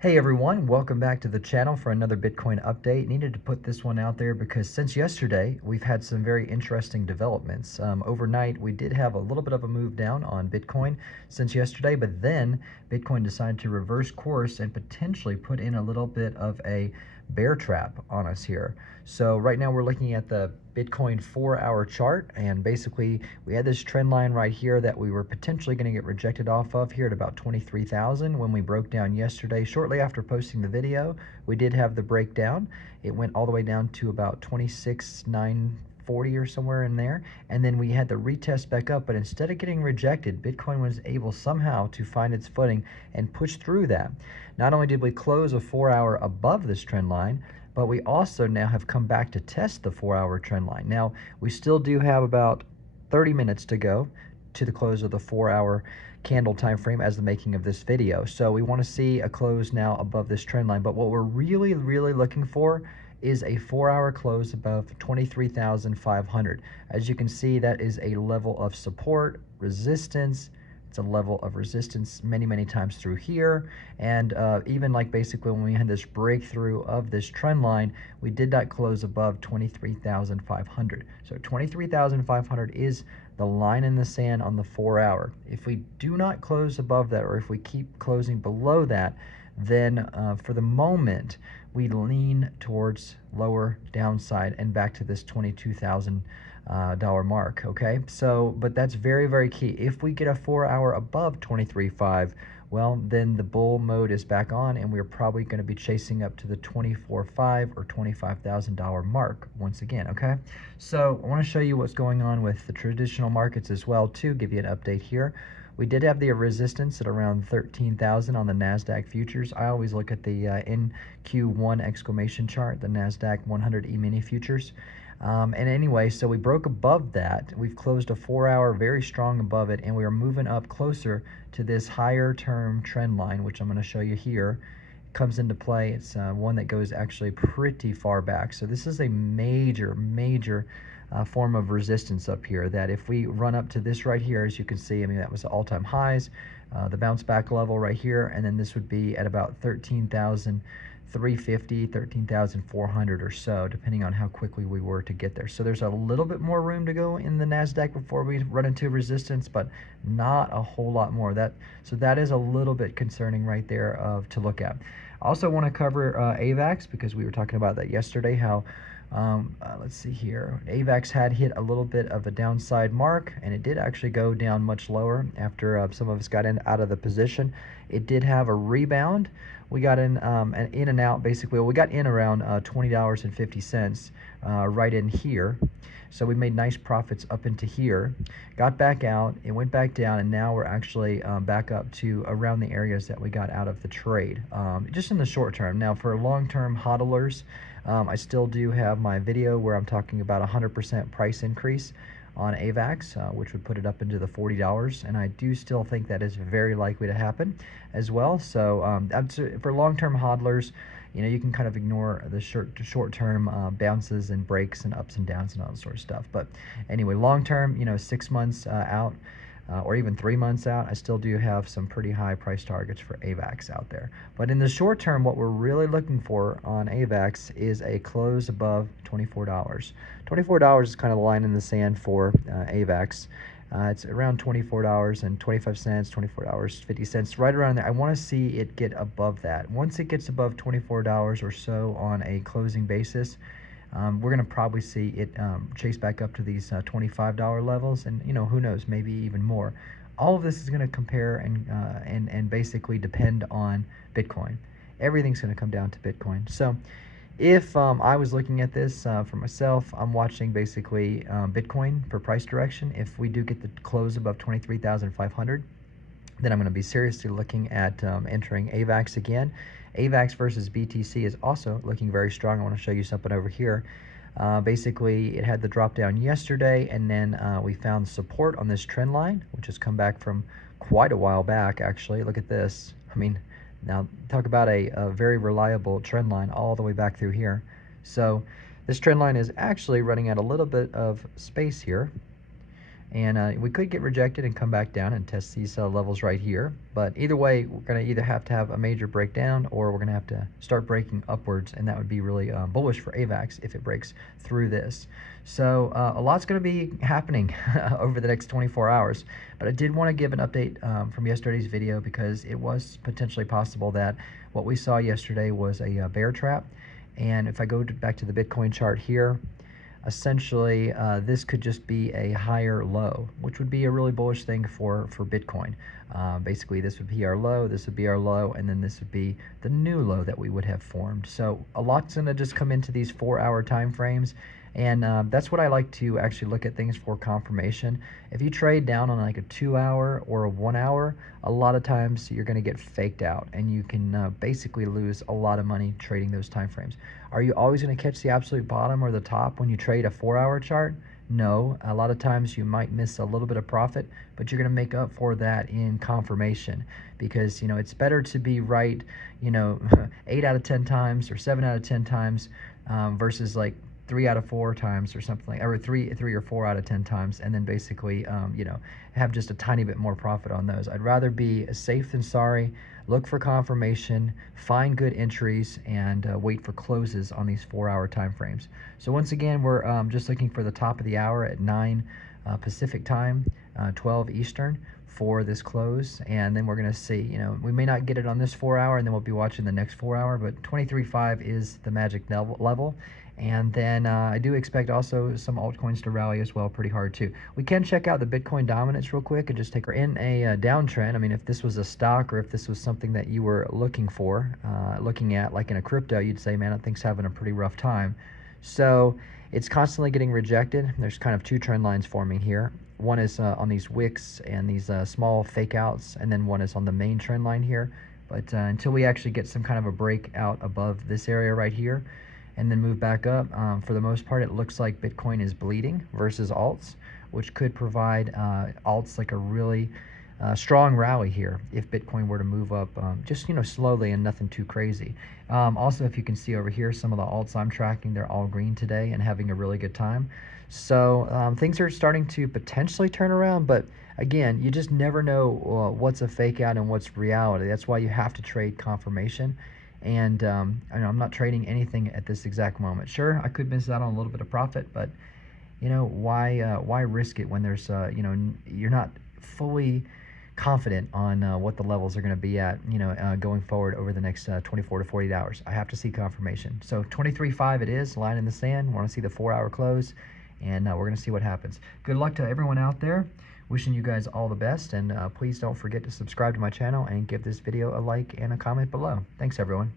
Hey everyone, welcome back to the channel for another Bitcoin update. Needed to put this one out there because since yesterday, we've had some very interesting developments. Overnight, we did have a little bit of a move down on Bitcoin since yesterday, but then Bitcoin decided to reverse course and potentially put in a little bit of a bear trap on us here. So right now we're looking at the Bitcoin 4-hour chart, and basically we had this trend line right here that we were potentially going to get rejected off of here at about 23,000 when we broke down yesterday. Shortly after posting the video, we did have the breakdown. It went all the way down to about 26,940 or somewhere in there, and then we had the retest back up, but instead of getting rejected, Bitcoin was able somehow to find its footing and push through that. Not only did we close a 4-hour above this trend line, but we also now have come back to test the 4-hour trend line. Now, we still do have about 30 minutes to go to the close of the 4-hour candle time frame as the making of this video. So we want to see a close now above this trend line, but what we're really looking for is a 4-hour close above 23,500. As you can see, that is a level of support, resistance. It's a level of resistance many times through here, and even like basically when we had this breakthrough of this trend line, we did not close above 23,500. So 23,500 is the line in the sand on the 4-hour. If we do not close above that, or if we keep closing below that, then for the moment we lean towards lower downside and back to this 22,000 dollar mark. Okay, so but that's very key. If we get a 4-hour above 23.5, well, then the bull mode is back on, and we're probably going to be chasing up to the 24.5 or $25,000 mark once again. Okay, so I want to show you what's going on with the traditional markets as well to give you an update here. We did have the resistance at around 13,000 on the NASDAQ futures. I always look at the NQ1 exclamation chart, the NASDAQ 100 E-mini futures. And anyway, so we broke above that. We've closed a 4-hour very strong above it, and we are moving up closer to this higher term trend line, which I'm going to show you here. It comes into play. It's one that goes actually pretty far back. So this is a major form of resistance up here, that if we run up to this right here, as you can see, I mean, that was the all-time highs, the bounce back level right here, and then this would be at about 13,350, 13,400 or so, depending on how quickly we were to get there. So there's a little bit more room to go in the NASDAQ before we run into resistance, but not a whole lot more. So that is a little bit concerning right there to look at. I also want to cover AVAX, because we were talking about that yesterday, how let's see here. AVAX had hit a little bit of a downside mark, and it did actually go down much lower after some of us got out of the position. It did have a rebound. We got in and out basically. Well, we got in around $20.50 right in here. So we made nice profits up into here, got back out, it went back down, and now we're actually back up to around the areas that we got out of the trade, just in the short term. Now for long-term hodlers, I still do have my video where I'm talking about 100% price increase on AVAX, which would put it up into the $40, and I do still think that is very likely to happen as well. So for long-term hodlers, you know, you can kind of ignore the short-term bounces and breaks and ups and downs and all that sort of stuff. But anyway, long-term, you know, 6 months out, or even 3 months out, I still do have some pretty high price targets for AVAX out there. But in the short term, what we're really looking for on AVAX is a close above $24. $24 is kind of the line in the sand for AVAX. It's around $24.25, $24.50, right around there. I want to see it get above that. Once it gets above $24 or so on a closing basis, we're going to probably see it chase back up to these $25 levels, and you know, who knows, maybe even more. All of this is going to compare and basically depend on Bitcoin. Everything's going to come down to Bitcoin. So if I was looking at this for myself, I'm watching basically Bitcoin for price direction. If we do get the close above 23,500, then I'm going to be seriously looking at entering AVAX again. AVAX versus BTC is also looking very strong. I want to show you something over here. Basically, it had the drop down yesterday, and then we found support on this trend line, which has come back from quite a while back, actually. Look at this. I mean, now talk about a very reliable trend line all the way back through here. So this trend line is actually running out a little bit of space here. And we could get rejected and come back down and test these levels right here. But either way, we're going to either have to have a major breakdown, or we're going to have to start breaking upwards, and that would be really bullish for AVAX if it breaks through this. So a lot's going to be happening over the next 24 hours. But I did want to give an update from yesterday's video, because it was potentially possible that what we saw yesterday was a bear trap. And if I go back to the Bitcoin chart here, essentially this could just be a higher low, which would be a really bullish thing for Bitcoin. Basically, this would be our low, this would be our low, and then this would be the new low that we would have formed. So a lot's going to just come into these 4-hour time frames. And that's what I like to actually look at things for confirmation. If you trade down on like a 2-hour or a 1-hour, a lot of times you're going to get faked out, and you can basically lose a lot of money trading those time frames. Are you always going to catch the absolute bottom or the top when you trade a 4-hour chart? No. A lot of times you might miss a little bit of profit, but you're going to make up for that in confirmation, because it's better to be right 8 out of 10 times or 7 out of 10 times versus like 3 out of 4 times or something like, or three or 4 out of 10 times, and then basically have just a tiny bit more profit on those. I'd rather be safe than sorry. Look for confirmation, find good entries, and wait for closes on these 4-hour time frames. So once again, we're just looking for the top of the hour at 9 Pacific time, 12 Eastern for this close, and then we're going to see, we may not get it on this 4-hour, and then we'll be watching the next 4-hour, but 23.5 is the magic level. And then I do expect also some altcoins to rally as well pretty hard too. We can check out the Bitcoin dominance real quick and just take her in a downtrend. I mean, if this was a stock, or if this was something that you were looking at like in a crypto, you'd say, man, that thing's having a pretty rough time. So it's constantly getting rejected. There's kind of 2 trend lines forming here. One is on these wicks and these small fake outs, and then one is on the main trend line here. But until we actually get some kind of a breakout above this area right here, and then move back up, for the most part, it looks like Bitcoin is bleeding versus alts, which could provide alts like a really strong rally here if Bitcoin were to move up just slowly and nothing too crazy. Also, if you can see over here, some of the alts I'm tracking, they're all green today and having a really good time. So things are starting to potentially turn around, but again, you just never know what's a fake out and what's reality. That's why you have to trade confirmation. And I'm not trading anything at this exact moment. Sure, I could miss out on a little bit of profit, but why risk it when there's you're not fully confident on what the levels are going to be at going forward over the next 24 to 48 hours. I have to see confirmation. So 23.5 it is, line in the sand. Want to see the 4-hour close, and we're going to see what happens. Good luck to everyone out there. Wishing you guys all the best, and please don't forget to subscribe to my channel and give this video a like and a comment below. Thanks, everyone.